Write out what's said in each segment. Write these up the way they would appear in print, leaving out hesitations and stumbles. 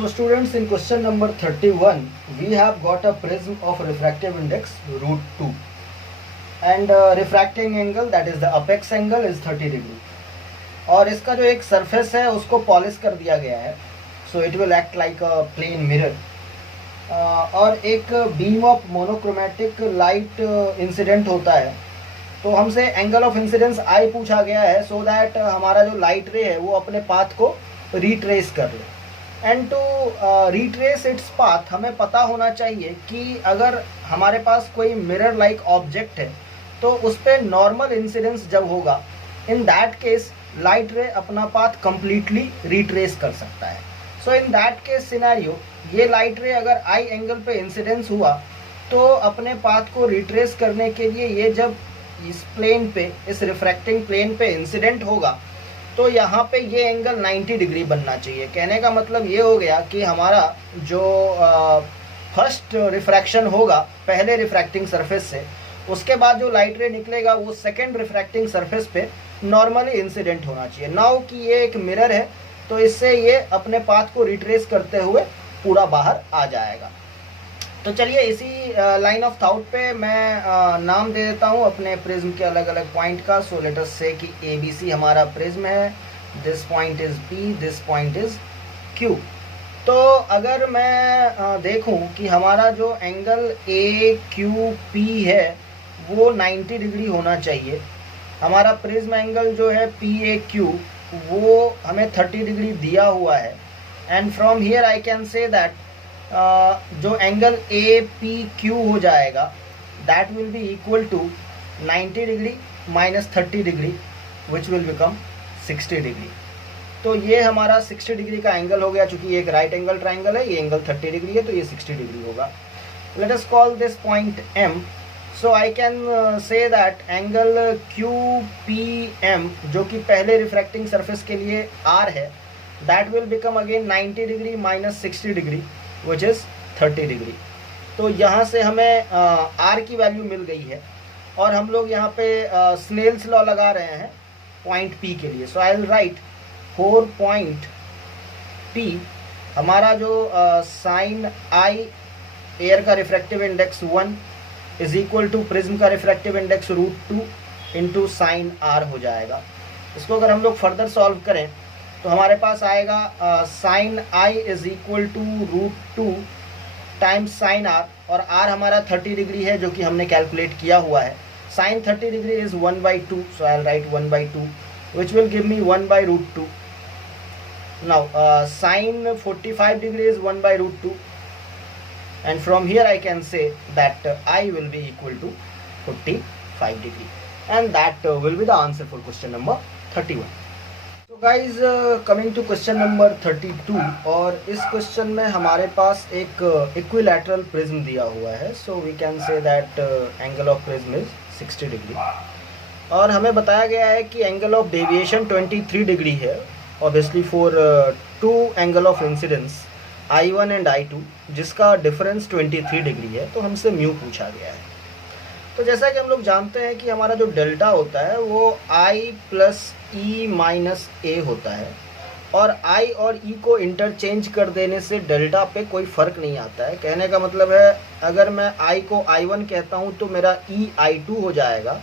So students, in question number 31 we have got a prism of refractive index √2 and refracting angle, that is the apex angle, is 30 degree. और इसका जो एक surface है उसको polish कर दिया गया है, so it will act like a plane mirror. और एक beam of monochromatic light incident होता है, तो हमसे एंगल ऑफ इंसिडेंस आई पूछा गया है सो दैट हमारा जो लाइट रे है वो अपने पाथ को रिट्रेस कर ले. And to retrace its path हमें पता होना चाहिए कि अगर हमारे पास कोई मिरर लाइक ऑब्जेक्ट है तो उस पर नॉर्मल इंसिडेंस जब होगा, इन दैट केस लाइट रे अपना पाथ कंप्लीटली रिट्रेस कर सकता है. सो इन दैट केस सिनेरियो, ये लाइट रे अगर आई एंगल पे इंसिडेंस हुआ तो अपने पाथ को रिट्रेस करने के लिए ये जब इस प्लेन पे, इस रिफ्रैक्टिंग प्लेन पे इंसिडेंट होगा तो यहाँ पे ये एंगल 90 डिग्री बनना चाहिए. कहने का मतलब ये हो गया कि हमारा जो फर्स्ट रिफ्रैक्शन होगा पहले रिफ्रैक्टिंग सरफेस से, उसके बाद जो लाइट रे निकलेगा वो सेकेंड रिफ्रैक्टिंग सरफेस पे नॉर्मली इंसिडेंट होना चाहिए. नाउ कि ये एक मिरर है तो इससे ये अपने पाथ को रिट्रेस करते हुए पूरा बाहर आ जाएगा. तो चलिए इसी लाइन ऑफ थॉट पे मैं नाम दे देता हूँ अपने प्रिज्म के अलग अलग पॉइंट का. सो लेट अस से कि ABC हमारा प्रिज्म है, this point is P, this point is Q. तो अगर मैं देखूँ कि हमारा जो एंगल AQP है वो 90 डिग्री होना चाहिए. हमारा प्रिज्म एंगल जो है PAQ वो हमें 30 डिग्री दिया हुआ है. And from here I can say that जो एंगल APQ हो जाएगा that will be equal to 90 degree minus 30 degree which will become 60 degree. तो ये हमारा 60 डिग्री का एंगल हो गया. चूंकि ये एक राइट एंगल ट्राइंगल है, ये एंगल 30 डिग्री है तो ये 60 डिग्री होगा. Let us call this point M. So I can say that angle QPM जो कि पहले रिफ्रैक्टिंग सरफेस के लिए R है, that will become again 90 degree minus 60 degree which is 30 degree. तो यहाँ से हमें R की वैल्यू मिल गई है और हम लोग यहाँ पे स्नेल्स लॉ लगा रहे हैं पॉइंट P के लिए. So I will write 4 point P, हमारा जो साइन I एयर का refractive index 1 is equal to prism का refractive index √2 into sine R हो जाएगा. इसको अगर हम लोग फर्दर सॉल्व करें तो हमारे पास आएगा sine I is equal to √2 times sine R, और R हमारा 30 डिग्री है जो कि हमने कैलकुलेट किया हुआ है. Sine 30 degree is 1/2, so I will write 1/2 which will give me 1/√2. Now sine 45 degree is 1/√2, and from here I can say that I will be equal to 45 degree, and that will be the answer for question number 31. So guys, coming to question number 32, और इस question में हमारे पास एक equilateral prism दिया हुआ है. so we can say that angle of prism is 60 degree, और हमें बताया गया है कि एंगल ऑफ डेविएशन 23 डिग्री है obviously for two angle of incidence I1 and I2 जिसका डिफरेंस 23 डिग्री है. तो हमसे म्यू पूछा गया है. तो जैसा कि हम लोग जानते हैं कि हमारा जो डेल्टा होता है वो I plus E minus A होता है, और I और E को इंटरचेंज कर देने से डेल्टा पे कोई फ़र्क नहीं आता है. कहने का मतलब है अगर मैं I को I1 कहता हूँ तो मेरा E I2 हो जाएगा,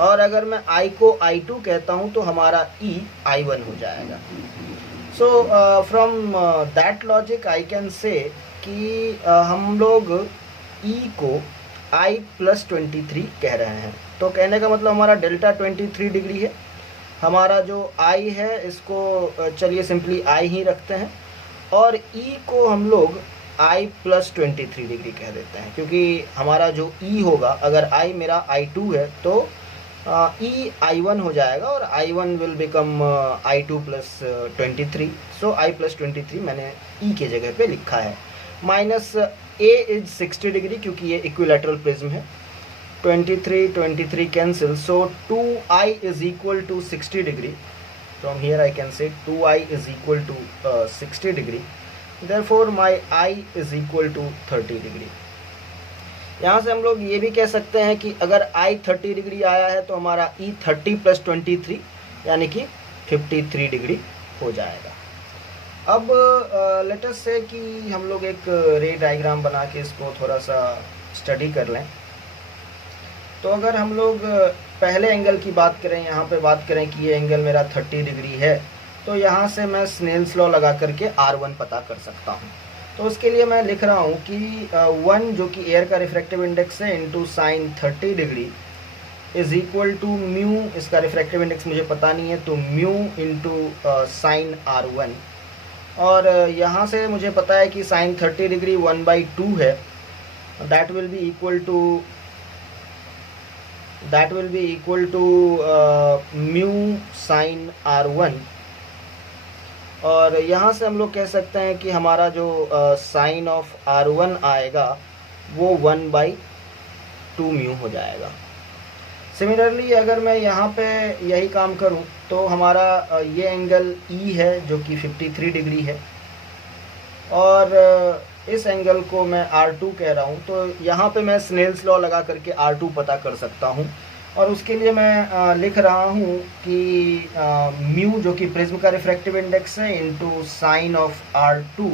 और अगर मैं I को I2 कहता हूँ तो हमारा E I1 हो जाएगा. So from that logic I can say कि हम लोग E को I प्लस 23 कह रहे हैं. तो कहने का मतलब हमारा डेल्टा 23 डिग्री है. हमारा जो I है इसको चलिए सिंपली I ही रखते हैं, और E को हम लोग I प्लस 23 डिग्री कह देते हैं, क्योंकि हमारा जो E होगा, अगर I मेरा I2 है तो E I1 हो जाएगा, और I1 will become I2 plus 23. So I plus 23 मैंने E के जगह पे लिखा है. माइनस A इज 60 डिग्री क्योंकि ये इक्विलैटरल प्रिज्म है. 23 cancel, so 2I is equal to 60 degree. From here I can say 2I is equal to 60 degree. Therefore my I is equal to 30 degree. यहाँ से हम लोग ये भी कह सकते हैं कि अगर I 30 डिग्री आया है तो हमारा E 30 प्लस 23 यानी कि 53 डिग्री हो जाएगा. अब लेट अस से कि हम लोग एक रे डायग्राम बना के इसको थोड़ा सा स्टडी कर लें। तो अगर हम लोग पहले एंगल की बात करें, यहाँ पे बात करें कि ये एंगल मेरा 30 डिग्री है, तो यहाँ से मैं स्नेल्स लॉ लगा करके R1 पता कर सकता हूँ। तो उसके लिए मैं लिख रहा हूँ कि 1 जो कि एयर का रिफ्रैक्टिव इंडेक्स है into sine 30 degree is equal to mu, इसका रिफ्रैक्टिव इंडेक्स मुझे पता नहीं है, तो म्यू इंटू साइन R1। और यहाँ से मुझे पता है कि साइन 30 डिग्री 1/2 है, that will be equal to mu sine R1। और यहाँ से हम लोग कह सकते हैं कि हमारा जो साइन ऑफ R1 आएगा वो 1/2 म्यू हो जाएगा। सिमिलरली अगर मैं यहाँ पे यही काम करूँ तो हमारा ये एंगल E है जो कि 53 डिग्री है, और इस एंगल को मैं R2 कह रहा हूँ। तो यहाँ पे मैं स्नेल्स लॉ लगा करके R2 पता कर सकता हूँ, और उसके लिए मैं लिख रहा हूँ कि म्यू जो कि प्रिज्म का रिफ्रैक्टिव इंडेक्स है into sine of R2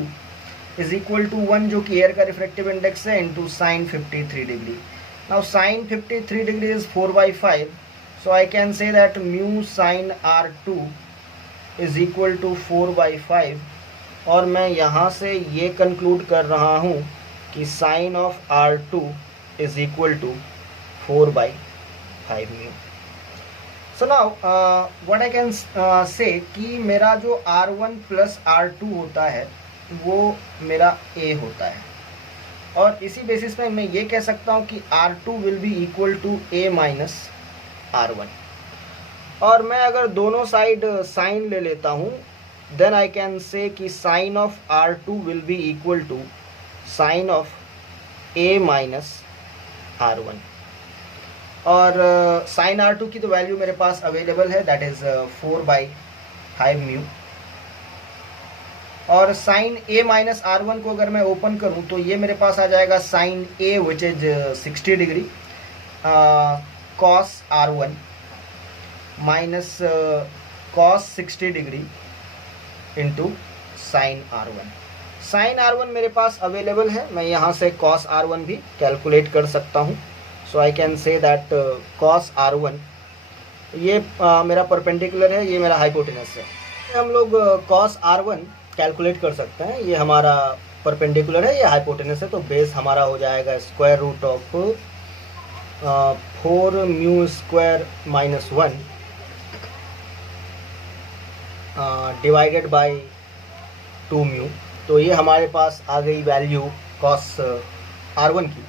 is equal to 1 जो कि एयर का रिफ्रैक्टिव इंडेक्स है into sine 53 degree. Now sine 53 degree is 4/5, so I can say that mu sin R2 is equal to 4/5। और मैं यहाँ से ये कंक्लूड कर रहा हूँ कि sine of R2 is equal to 4/5 mu। So now what I can say कि मेरा जो R1 plus R2 होता है वो मेरा A होता है, और इसी बेसिस पे मैं ये कह सकता हूँ कि R2 will be equal to A minus R1। और मैं अगर दोनों साइड साइन ले लेता हूँ, देन आई कैन से कि sine of R2 will be equal to sine of A minus R1। और साइन R2 की तो वैल्यू मेरे पास अवेलेबल है, दैट इज 4/5 म्यू। और साइन A माइनस R1 को अगर मैं ओपन करूं तो ये मेरे पास आ जाएगा sine A which is 60 degree cos R1 minus cos 60 degree into sine R1। Sine R1 मेरे पास अवेलेबल है, मैं यहाँ से कॉस R1 भी कैलकुलेट कर सकता हूँ। So I can say that cos R1 ये मेरा परपेंडिकुलर है, ये मेरा हाइपोटेनस है। हम लोग कॉस R1 कैलकुलेट कर सकते हैं, ये हमारा परपेंडिकुलर है, ये हाइपोटेनस है, तो बेस हमारा हो जाएगा square root of 4 mu square minus 1 divided by 2 mu. तो ये हमारे पास आ गई वैल्यू कॉस R1 की।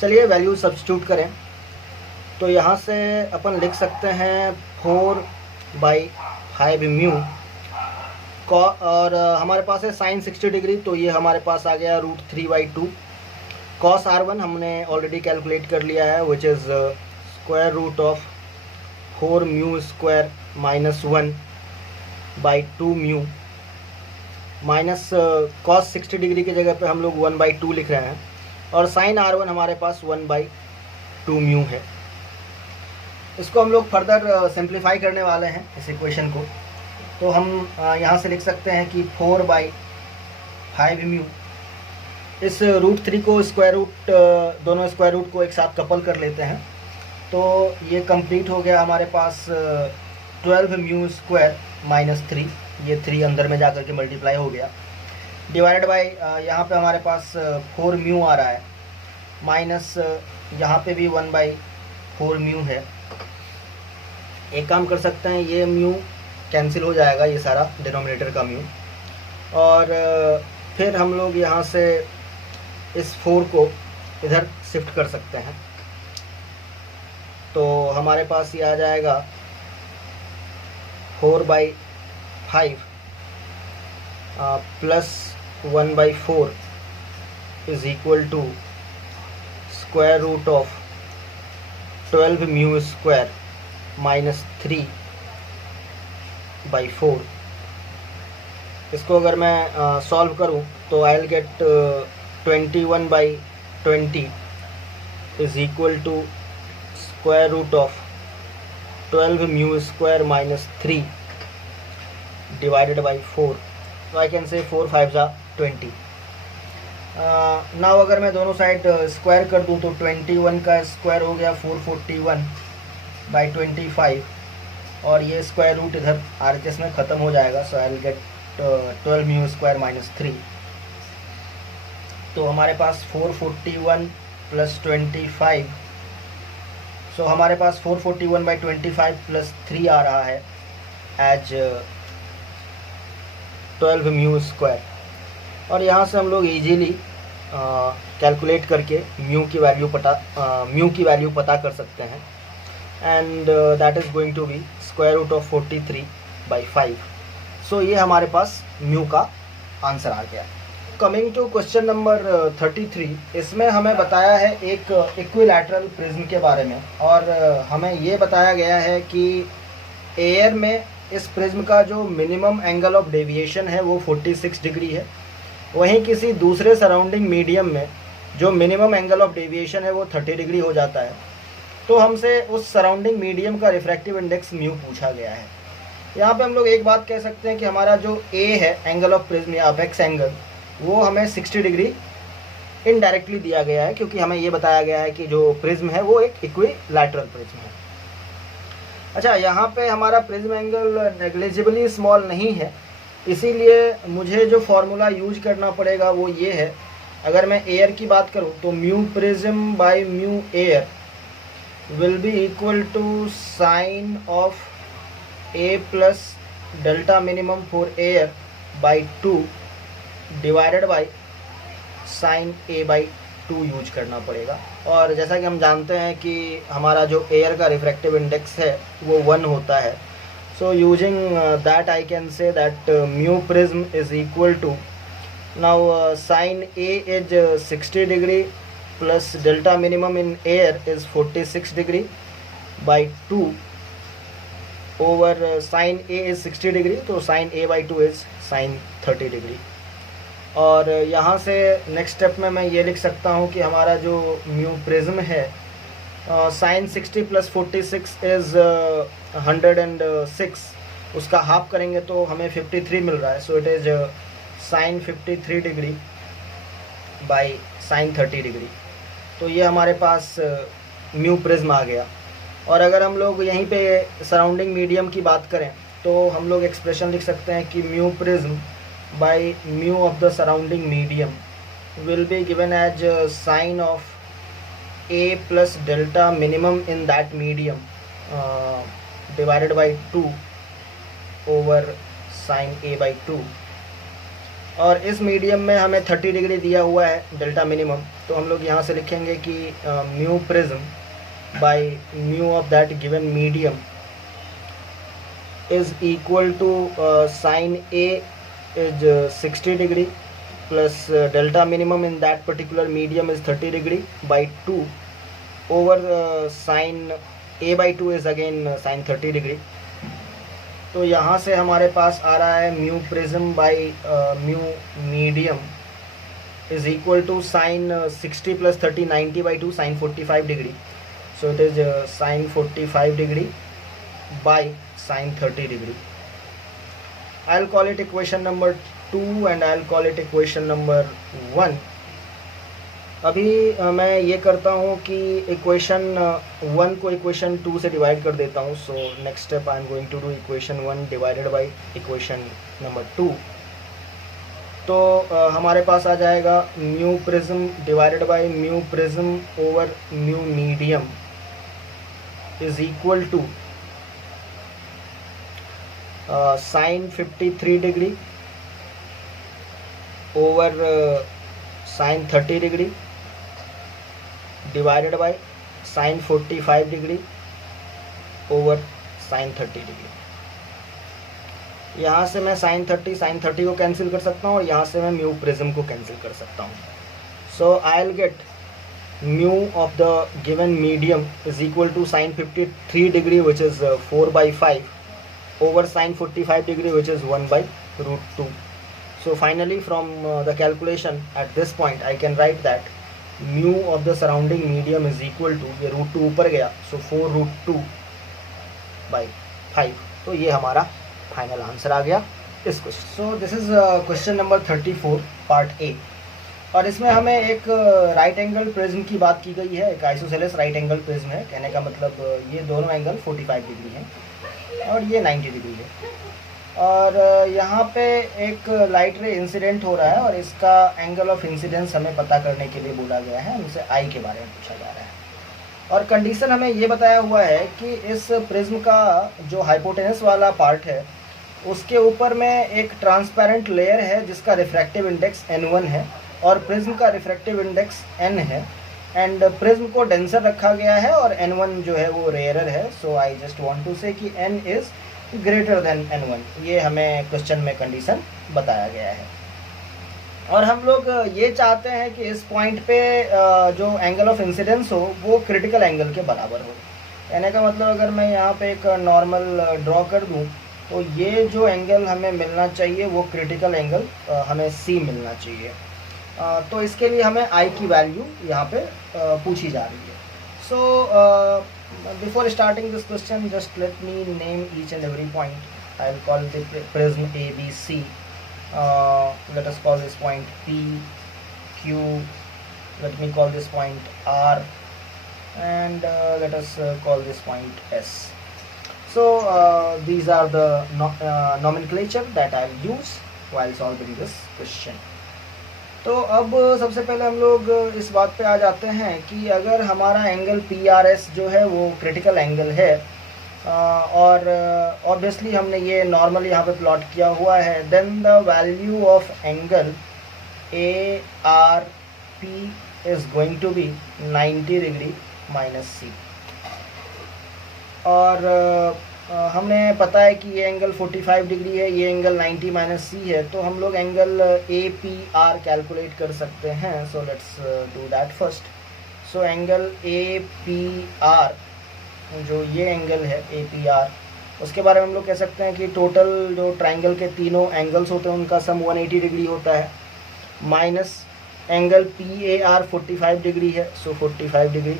चलिए वैल्यू सब्स्टिट्यूट करें, तो यहाँ से अपन लिख सकते हैं 4/5 म्यू, और हमारे पास है साइन 60 डिग्री, तो ये हमारे पास आ गया √3/2। कॉस R1 हमने ऑलरेडी कैलकुलेट कर लिया है, which is square root of 4 mu square minus 1/2 mu, minus cos 60 degree की जगह पे हम लोग 1/2 लिख रहे हैं, और साइन R1 हमारे पास 1/2 म्यू है। इसको हम लोग फर्दर सिंप्लीफाई करने वाले हैं इस इक्वेशन को। तो हम यहाँ से लिख सकते हैं कि 4/5 म्यू, इस √3 को स्क्वायर रूट, दोनों स्क्वायर रूट को एक साथ कपल कर लेते हैं, तो ये कंप्लीट हो गया हमारे पास 12 म्यू स्क्वायर माइनस 3, ये 3 अंदर में जाकर के मल्टीप्लाई हो गया, डिवाइडेड बाय यहाँ पे हमारे पास 4 म्यू आ रहा है, माइनस यहाँ पे भी 1/4 म्यू है। एक काम कर सकते हैं, ये म्यू कैंसिल हो जाएगा, ये सारा डिनोमिनेटर का म्यू, और फिर हम लोग यहाँ से इस 4 को इधर शिफ्ट कर सकते हैं, तो हमारे पास ये आ जाएगा 4/5 plus 1/4 is equal to square root of 12 mu square minus 3/4। इसको अगर मैं सॉल्व करूं तो I will get 21/20 is equal to square root of 12 mu square minus 3 divided by 4। तो आई कैन से 4 5 जा 20। नाउ अगर मैं दोनों साइड स्क्वायर कर दूं तो 21 का स्क्वायर हो गया 441/25, और ये स्क्वायर रूट इधर RHS में ख़त्म हो जाएगा। So I will get 12 mu square minus 3। तो हमारे पास 441 + 25, सो हमारे पास 441/25 + 3 आ रहा है एज 12 म्यू स्क्वायर। और यहाँ से हम लोग इजीली कैलकुलेट करके म्यू की वैल्यू पता कर सकते हैं, and that is going to be √43/5। So ये हमारे पास म्यू का आंसर आ गया। कमिंग टू क्वेश्चन नंबर 33, इसमें हमें बताया है एक इक्विलैटरल प्रिज्म के बारे में, और हमें ये बताया गया है कि एयर में इस प्रिज्म का जो मिनिमम एंगल ऑफ डेविएशन है वो 46 डिग्री है। वहीं किसी दूसरे सराउंडिंग मीडियम में जो मिनिमम एंगल ऑफ डेविएशन है वो 30 डिग्री हो जाता है। तो हमसे उस सराउंडिंग मीडियम का रिफ्रैक्टिव इंडेक्स म्यू पूछा गया है। यहाँ पे हम लोग एक बात कह सकते हैं कि हमारा जो ए है एंगल ऑफ प्रिज्म या अपेक्स एंगल, वो हमें 60 डिग्री इनडायरेक्टली दिया गया है, क्योंकि हमें ये बताया गया है कि जो प्रिज्म है वो एक इक्विलैटरल प्रिज्म है। अच्छा, यहाँ पे हमारा प्रिज्म एंगल नेग्लिजिबली स्मॉल नहीं है, इसीलिए मुझे जो फॉर्मूला यूज करना पड़ेगा वो ये है। अगर मैं एयर की बात करूँ तो mu prism by mu air will be equal to sine of A plus delta minimum for air by 2 divided by sine A/2 use करना पड़ेगा। और जैसा कि हम जानते हैं कि हमारा जो एयर का रिफ्रैक्टिव इंडेक्स है वो 1 होता है। So using that I can say that mu prism is equal to, now sine A is 60 degree plus delta minimum in air is 46 degree by 2 over sine A is 60 degree, तो sine A/2 is sine 30 degree. और यहाँ से next step में मैं ये लिख सकता हूँ कि हमारा जो म्यू प्रिज्म है, साइन 60 + 46 इज़ 106, उसका हाफ करेंगे तो हमें 53 मिल रहा है। So it is sine 53 degree by sine 30 degree. तो ये हमारे पास म्यू प्रिज्म आ गया। और अगर हम लोग यहीं पे सराउंडिंग मीडियम की बात करें तो हम लोग एक्सप्रेशन लिख सकते हैं कि mu prism by mu of the surrounding medium will be given as sine of A plus delta minimum in that medium divided by 2 over sine A/2। और इस मीडियम में हमें 30 डिग्री दिया हुआ है डेल्टा मिनिमम, तो हम लोग यहाँ से लिखेंगे कि mu prism by mu of that given medium is equal to sine A is 60 degree plus delta minimum in that particular medium is 30 degree by 2 over sine A/2 is again sine 30 degree। तो यहाँ से हमारे पास आ रहा है mu prism by mu medium is equal to sine 60 + 30 90/2 sine 45 degree. So it is sine 45 degree by sine 30 degree. I'll call it equation number 2 and I'll call it equation number 1। अभी मैं ये करता हूँ कि इक्वेशन 1 को equation 2 से divide कर देता हूँ। So next step I am going to do equation 1 divided by equation number 2। तो हमारे पास आ जाएगा mu prism divided by mu prism over mu medium is equal to sine 53 degree over sine 30 degree divided by sine 45 degree over sine 30 degree. यहाँ से मैं sign 30 को cancel कर सकता हूँ और यहाँ से मैं म्यू प्रिज्म को कैंसिल कर सकता हूँ। So I will get mu of the given medium is equal to sine 53 degree which is 4/5 over sine 45 degree which is 1/√2। So finally from the calculation at this point I can write that mu of the surrounding medium is equal to, ये √2 ऊपर गया, so 4√2/5। तो ये हमारा final answer आ गया। इस question. So this is question number 34 part A, और इसमें हमें एक राइट एंगल प्रिज्म की बात की गई है। एक आइसोसेलेस राइट एंगल प्रिज्म है, कहने का मतलब ये दोनों एंगल 45 डिग्री हैं और ये 90 डिग्री है, और यहाँ पे एक लाइट रे इंसिडेंट हो रहा है और इसका एंगल ऑफ इंसिडेंस हमें पता करने के लिए बोला गया है, हमसे आई के बारे में पूछा जा रहा है। और कंडीशन हमें ये बताया हुआ है कि इस प्रिज्म का जो हाइपोटेनस वाला पार्ट है उसके ऊपर में एक ट्रांसपेरेंट लेयर है जिसका रिफ्रैक्टिव इंडेक्स n1 है और प्रिज्म का रिफ्रैक्टिव इंडेक्स n है, एंड प्रिज्म को डेंसर रखा गया है और n1 जो है वो रेयरर है। So I just want to से कि n is greater than n1, ये हमें क्वेश्चन में कंडीशन बताया गया है। और हम लोग ये चाहते हैं कि इस पॉइंट पे जो एंगल ऑफ इंसिडेंस हो वो क्रिटिकल एंगल के बराबर हो। कहने का मतलब अगर मैं यहाँ पे एक नॉर्मल ड्रॉ कर दूँ तो ये जो एंगल हमें मिलना चाहिए वो क्रिटिकल एंगल हमें C मिलना चाहिए। तो इसके लिए हमें I की वैल्यू यहाँ पे पूछी जा रही है। सो before starting this question, just let me name each and every point. I'll call the prism A, B, C. Let us call this point P, Q. Let me call this point R, and let us call this point S. So these are the nomenclature that I'll use while solving this question. तो अब सबसे पहले हम लोग इस बात पे आ जाते हैं कि अगर हमारा एंगल PRS जो है वो क्रिटिकल एंगल है, और ऑब्वियसली हमने ये नॉर्मल यहाँ पे प्लॉट किया हुआ है, then the value of angle ARP is going to be 90 degree minus C। और हमने पता है कि ये एंगल 45 डिग्री है, ये एंगल 90 माइनस C है, तो हम लोग एंगल APR कैलकुलेट कर सकते हैं। So let's do that first. So angle APR, जो ये एंगल है APR, उसके बारे में हम लोग कह सकते हैं कि टोटल जो ट्राइंगल के तीनों एंगल्स होते हैं उनका सम 180 डिग्री होता है, माइनस एंगल PAR 45 डिग्री है, सो 45 डिग्री,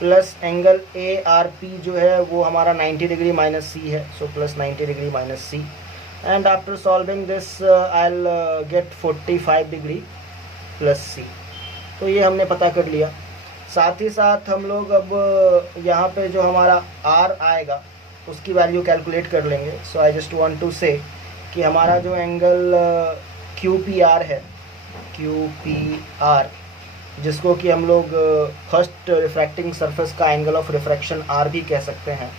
प्लस एंगल ARP जो है वो हमारा 90 डिग्री माइनस C है, so plus 90 degree minus C, and after solving this I will gate 45 degree plus C। तो ये हमने पता कर लिया। साथ ही साथ हम लोग अब यहाँ पे जो हमारा R आएगा उसकी वैल्यू कैलकुलेट कर लेंगे। सो आई जस्ट वांट टू से कि हमारा जो एंगल QPR है, QPR, जिसको कि हम लोग फर्स्ट रिफ्रैक्टिंग सरफेस का एंगल ऑफ रिफ्रैक्शन R भी कह सकते हैं,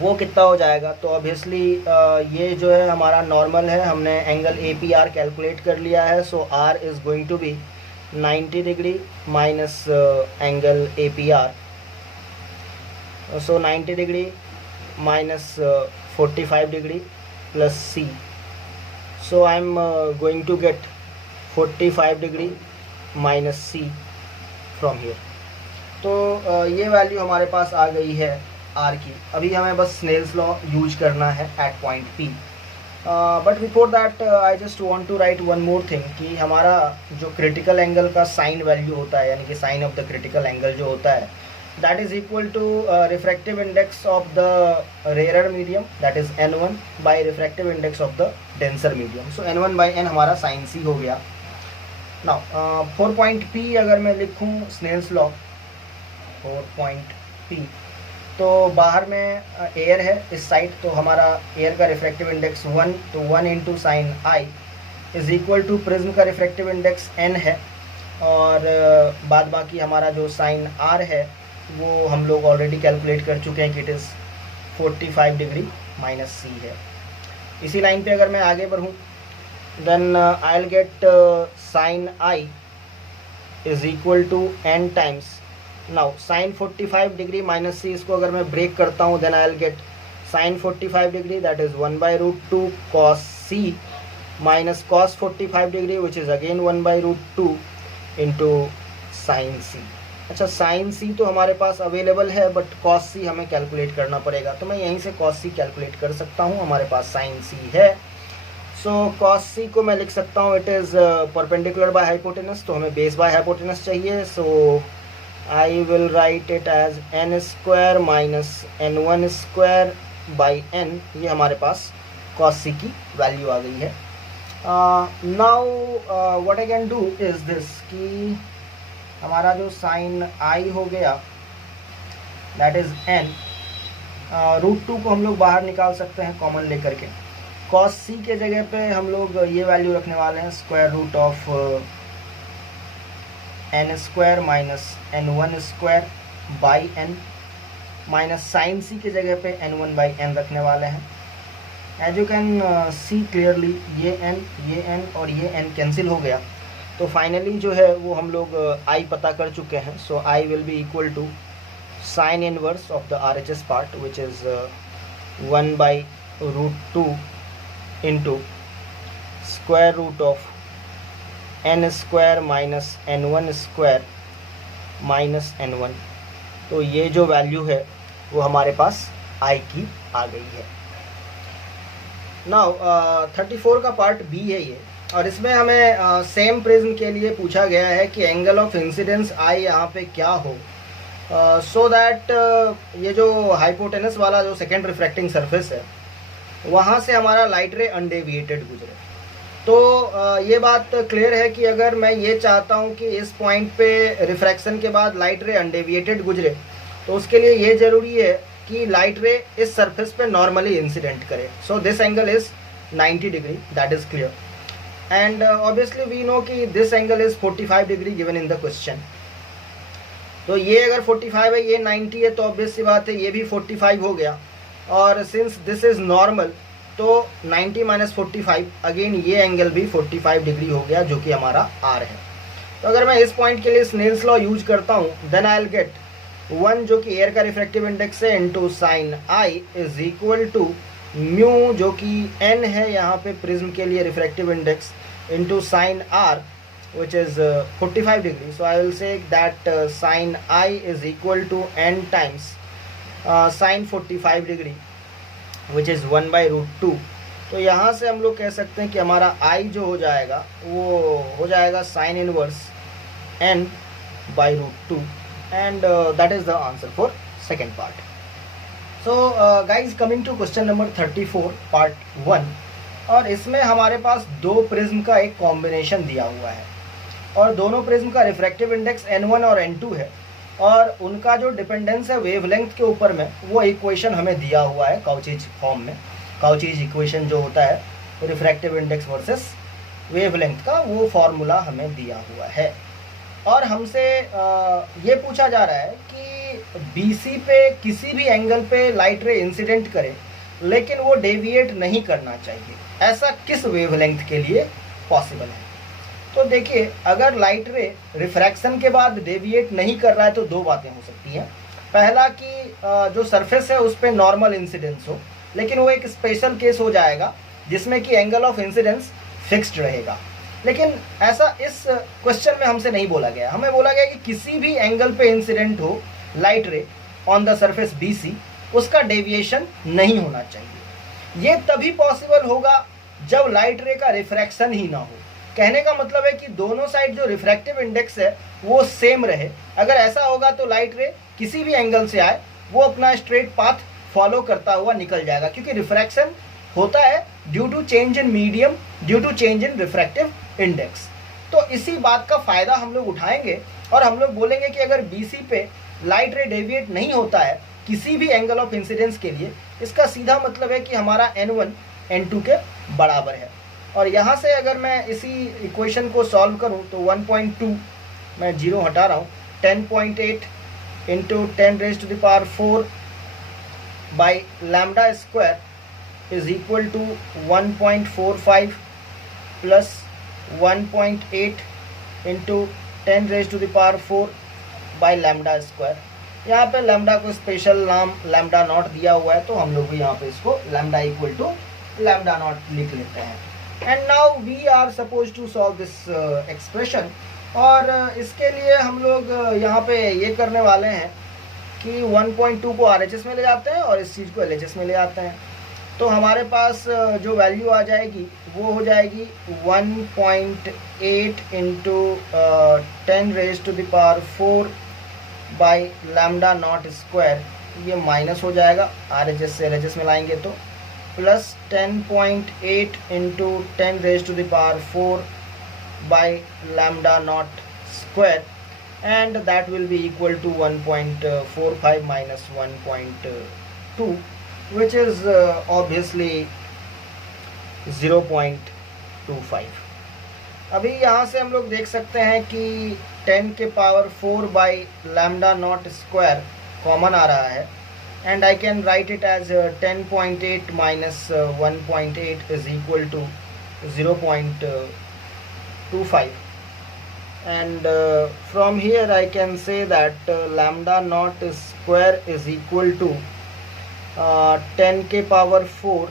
वो कितना हो जाएगा। तो ऑब्वियसली ये जो है हमारा नॉर्मल है, हमने एंगल APR कैलकुलेट कर लिया है। So R is going to be 90 degree minus angle APR, so 90 degree minus 45 degree plus C। So I am going to get 45 degree minus C from here. तो ये value हमारे पास आ गई है R की। अभी हमें बस स्नेल्स लॉ यूज करना है at point P। But before that I just want to write one more thing कि हमारा जो क्रिटिकल एंगल का साइन वैल्यू होता है, यानी कि sine of the critical angle जो होता है, that is equal to refractive index of the rarer medium, that is N1 by refractive index of the denser medium. So N1 by N हमारा sine C हो गया। Now 4 point P अगर मैं लिखूँ Snell's law 4 point P, तो बाहर में air है इस साइड, तो हमारा एयर का रिफ्रैक्टिव इंडेक्स 1, तो 1 into sine I is equal to prism का रिफ्रैक्टिव इंडेक्स N है, और बाद बाकी हमारा जो साइन R है वो हम लोग ऑलरेडी कैलकुलेट कर चुके हैं कि it is 45 degree minus C है। इसी लाइन पे अगर मैं आगे बढ़ूँ, then I will get sine I is equal to N times, now sine 45 degree minus C, इसको अगर मैं ब्रेक करता हूँ, then I will get sine 45 degree, that is 1/√2 cos C minus cos 45 degree which is again 1/√2 into sine C। अच्छा, sine C तो हमारे पास available है, but cos C हमें कैलकुलेट करना पड़ेगा, तो मैं यहीं से cos C कैलकुलेट कर सकता हूँ। हमारे पास साइन C है, सो cos C को मैं लिख सकता हूँ it is perpendicular by hypotenuse, तो हमें बेस बाय हाइपोटेनस चाहिए। सो I will write it as n square minus n1 square by n, ये हमारे पास कॉस सी की वैल्यू आ गई है। Now what I can do is this कि हमारा जो साइन आई हो गया दैट इज n, √2 को हम लोग बाहर निकाल सकते हैं कॉमन लेकर के। कॉस सी के जगह पे हम लोग ये वैल्यू रखने वाले हैं square root of n square minus n1 square by n, minus sine C के जगह पे n1 बाई n रखने वाले हैं। As you can see clearly ये n और ये n कैंसिल हो गया, तो फाइनली जो है वो हम लोग i पता कर चुके हैं। So i will be equal to sine inverse of the RHS part which is 1 by √2 into square root of n square minus n1 square minus n1। तो ये जो वैल्यू है वो हमारे पास i की आ गई है। नाउ 34 का पार्ट बी है ये, और इसमें हमें सेम प्रिज्म के लिए पूछा गया है कि एंगल ऑफ इंसिडेंस i यहाँ पे क्या हो, सो दैट ये जो हाइपोटेनस वाला जो सेकेंड रिफ्रैक्टिंग सरफेस है वहाँ से हमारा लाइट रे अनडेविएटेड गुजरे। तो ये बात क्लियर है कि अगर मैं ये चाहता हूँ कि इस पॉइंट पे रिफ्रैक्शन के बाद लाइट रे अनडेविएटेड गुजरे, तो उसके लिए ये ज़रूरी है कि लाइट रे इस सरफेस पे नॉर्मली इंसिडेंट करे। So this angle is 90 degree, that is clear, and obviously we know कि this angle is 45 degree given in the question. तो ये अगर 45 है, ये 90 है, तो ऑब्वियस सी बात है ये भी 45 हो गया, और सिंस दिस इज नॉर्मल तो 90 माइनस 45 अगेन ये एंगल भी 45 डिग्री हो गया, जो कि हमारा आर है। तो अगर मैं इस पॉइंट के लिए स्नेल्स लॉ यूज करता हूँ, देन आई विल गेट 1 जो कि एयर का रिफ्रैक्टिव इंडेक्स है into sine I is equal to mu जो कि n है यहाँ पे प्रिज्म के लिए refractive index into sine R which is 45 degree. So I will say that sin I is equal to n times sin 45 degree which is 1 by √2। तो यहाँ से हम लोग कह सकते हैं कि हमारा I जो हो जाएगा वो हो जाएगा sine inverse n by √2, and that is the answer for second part. So guys, coming to question number 34 part 1, और इसमें हमारे पास दो प्रिज्म का एक कॉम्बिनेशन दिया हुआ है, और दोनों प्रिज्म का रिफ्रैक्टिव इंडेक्स n1 और n2 है, और उनका जो डिपेंडेंस है वेवलेंथ के ऊपर में वो इक्वेशन हमें दिया हुआ है काउचीज फॉर्म में। काउचीज इक्वेशन जो होता है रिफ्रैक्टिव इंडेक्स वर्सेस वेवलेंथ का, वो फॉर्मूला हमें दिया हुआ है। और हमसे ये पूछा जा रहा है कि BC पे किसी भी एंगल पे लाइट रे इंसिडेंट करे लेकिन वो डेविएट नहीं करना चाहिए, ऐसा किस वेवलेंथ के लिए पॉसिबल है। तो देखिए, अगर लाइट रे रिफ्रैक्शन के बाद डेविएट नहीं कर रहा है तो दो बातें हो सकती हैं। पहला कि जो सरफेस है उस पर नॉर्मल इंसिडेंस हो, लेकिन वो एक स्पेशल केस हो जाएगा जिसमें कि एंगल ऑफ इंसिडेंस फिक्स्ड रहेगा। लेकिन ऐसा इस क्वेश्चन में हमसे नहीं बोला गया। हमें बोला गया कि किसी भी एंगल पे इंसिडेंट हो लाइट रे ऑन द सरफेस BC, उसका डेविएशन नहीं होना चाहिए। ये तभी पॉसिबल होगा जब लाइट रे का रिफ्रैक्शन ही ना हो। कहने का मतलब है कि दोनों साइड जो रिफ्रैक्टिव इंडेक्स है वो सेम रहे। अगर ऐसा होगा तो लाइट रे किसी भी एंगल से आए वो अपना स्ट्रेट पाथ फॉलो करता हुआ निकल जाएगा, क्योंकि रिफ्रैक्शन होता है due to change in medium, due to change in refractive index. तो इसी बात का फायदा हम लोग उठाएंगे और हम लोग बोलेंगे कि अगर BC पे लाइट रे डेविएट नहीं होता है किसी भी एंगल ऑफ इंसिडेंस के लिए, इसका सीधा मतलब है कि हमारा n1 n2 के बराबर है। और यहाँ से अगर मैं इसी इक्वेशन को सॉल्व करूँ तो 1.2 मैं 0 हटा रहा हूँ, 10.8 into 10⁻⁴ by lambda square is equal to 1.45 plus 1.8 into 10⁻⁴ by lambda square. यहाँ पे लैम्डा को स्पेशल नाम लैम्डा नॉट दिया हुआ है, तो हम लोग भी यहाँ पे इसको lambda equal to lambda nought लिख लेते हैं। And now we are suppose to solve this expression, और इसके लिए हम लोग यहाँ पे ये करने वाले हैं कि 1.2 को RHS में ले जाते हैं और इस चीज़ को LHS में ले जाते हैं। तो हमारे पास जो वैल्यू आ जाएगी वो हो जाएगी 1.8 into 10⁻⁴ by lambda naught square. ये माइनस हो जाएगा, RHS से LHS में लाएंगे तो plus 10.8 into 10 raised to the power 4 by lambda naught square, and that will be equal to 1.45 minus 1.2, which is obviously 0.25. अभी यहाँ से हम लोग देख सकते हैं कि 10 के power 4 by lambda naught square common आ रहा है, and I can write it as 10.8 minus 1.8 is equal to 0.25, and from here I can say that lambda naught square is equal to 10 के पावर 4,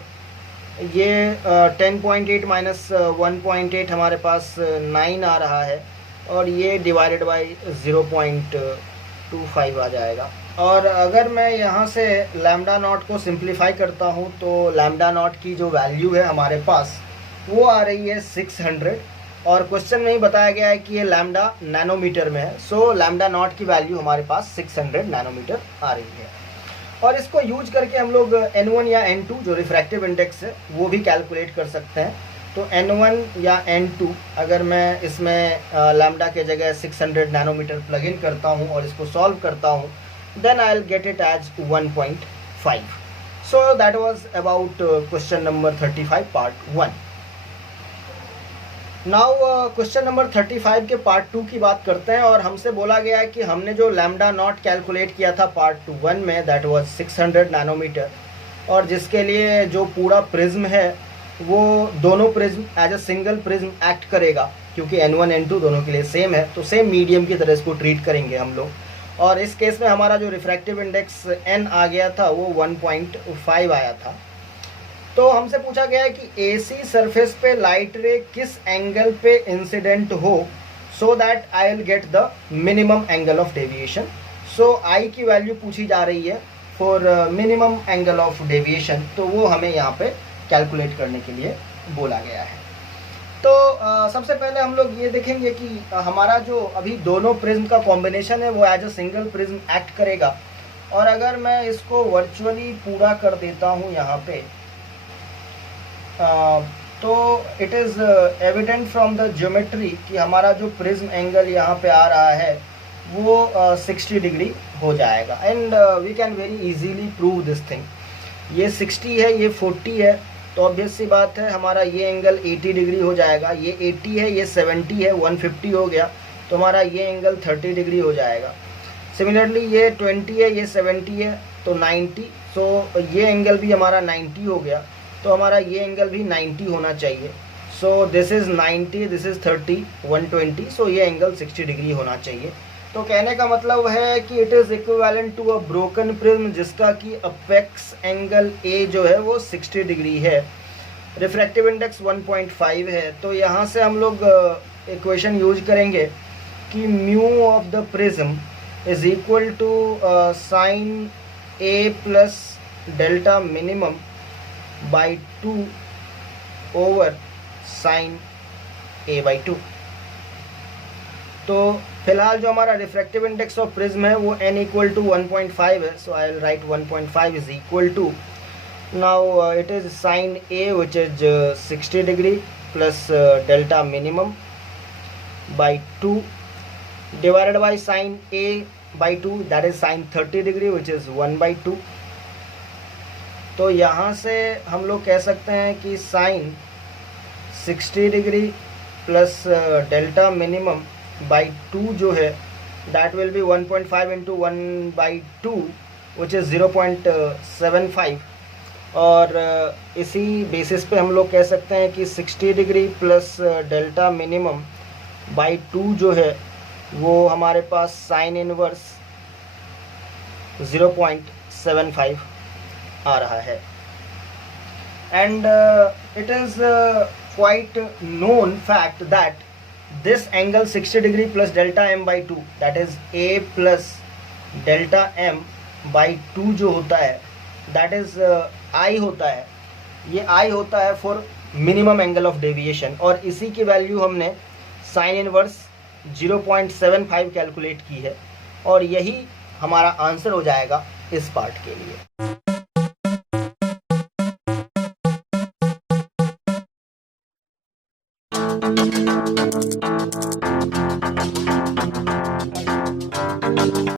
ये 10.8 माइनस 1.8 हमारे पास 9 आ रहा है, और ये डिवाइडेड बाई 0.25 आ जाएगा। और अगर मैं यहाँ से लैम्डा नॉट को सिंप्लीफाई करता हूँ तो लैम्डा नॉट की जो वैल्यू है हमारे पास वो आ रही है 600, और क्वेश्चन में ही बताया गया है कि ये लैम्डा नैनोमीटर में है, सो लैम्डा नॉट की वैल्यू हमारे पास 600 नैनोमीटर आ रही है। और इसको यूज करके हम लोग N1 या N2 जो रिफ्रैक्टिव इंडेक्स है वो भी कैलकुलेट कर सकते हैं। तो N1 या N2 अगर मैं इसमें लैम्डा के जगह 600 नैनोमीटर प्लग इन करता हूँ और इसको सॉल्व करता हूँ, then I'll get it as 1.5. So that was about question number 35 part 1. Now question number 35 के पार्ट 2 की बात करते हैं, और हमसे बोला गया है कि हमने जो लैम्डा नॉट कैलकुलेट किया था पार्ट 1 में, दैट वाज 600 नैनोमीटर, और जिसके लिए जो पूरा प्रिज्म है वो दोनों prism as a single prism act करेगा, क्योंकि N1 N2 दोनों के लिए सेम है, तो सेम मीडियम की तरह इसको ट्रीट करेंगे हम लोग। और इस केस में हमारा जो रिफ्रैक्टिव इंडेक्स N आ गया था वो 1.5 आया था। तो हमसे पूछा गया है कि AC सरफेस पे लाइट रे किस एंगल पे इंसिडेंट हो so that I will get the minimum angle of deviation. So I की वैल्यू पूछी जा रही है for minimum angle of deviation, तो वो हमें यहाँ पे कैलकुलेट करने के लिए बोला गया है। तो सबसे पहले हम लोग ये देखेंगे कि हमारा जो अभी दोनों प्रिज्म का कॉम्बिनेशन है वो as a single prism act करेगा, और अगर मैं इसको वर्चुअली पूरा कर देता हूँ यहाँ पे, तो it is evident from the geometry कि हमारा जो प्रिज्म एंगल यहाँ पे आ रहा है वो 60 डिग्री हो जाएगा, and we can very easily prove this thing. ये 60 है, ये 40 है, तो ऑब्वियस सी बात है हमारा ये एंगल 80 डिग्री हो जाएगा। ये 80 है, ये 70 है, 150 हो गया, तो हमारा ये एंगल 30 डिग्री हो जाएगा। सिमिलरली ये 20 है, ये 70 है, तो 90, सो ये एंगल भी हमारा 90 हो गया, तो हमारा ये एंगल भी 90 होना चाहिए। So this is 90, this is 30, 120, सो ये एंगल 60 डिग्री होना चाहिए। तो कहने का मतलब है कि it is equivalent to a broken prism जिसका कि अपेक्स एंगल A जो है वो 60 डिग्री है, रिफ्रैक्टिव इंडेक्स 1.5 है। तो यहाँ से हम लोग इक्वेशन यूज करेंगे कि mu of the prism is equal to sine A plus delta minimum by 2 over sine A by 2। तो फिलहाल जो हमारा रिफ्रैक्टिव इंडेक्स ऑफ प्रिज्म है वो n इक्वल टू 1.5 है, so I will write 1.5 is equal to, now it is sine A which is 60 degree plus delta minimum by 2 divided by sine A by 2, that is sine 30 degree which is 1/2। तो यहाँ से हम लोग कह सकते हैं कि sine 60 degree plus delta minimum by 2 जो है that will be 1.5 into 1/2 which is 0.75, और इसी बेसिस पे हम लोग कह सकते हैं कि 60 degree plus delta minimum by 2 जो है वो हमारे पास साइन इनवर्स 0.75 आ रहा है। And it is quite known fact that this angle 60 degree plus delta m by 2, that is A plus delta m by 2 जो होता है that is I होता है, ये I होता है for minimum angle of deviation, और इसी की वैल्यू हमने साइन इनवर्स 0.75 कैलकुलेट की है, और यही हमारा आंसर हो जाएगा इस पार्ट के लिए।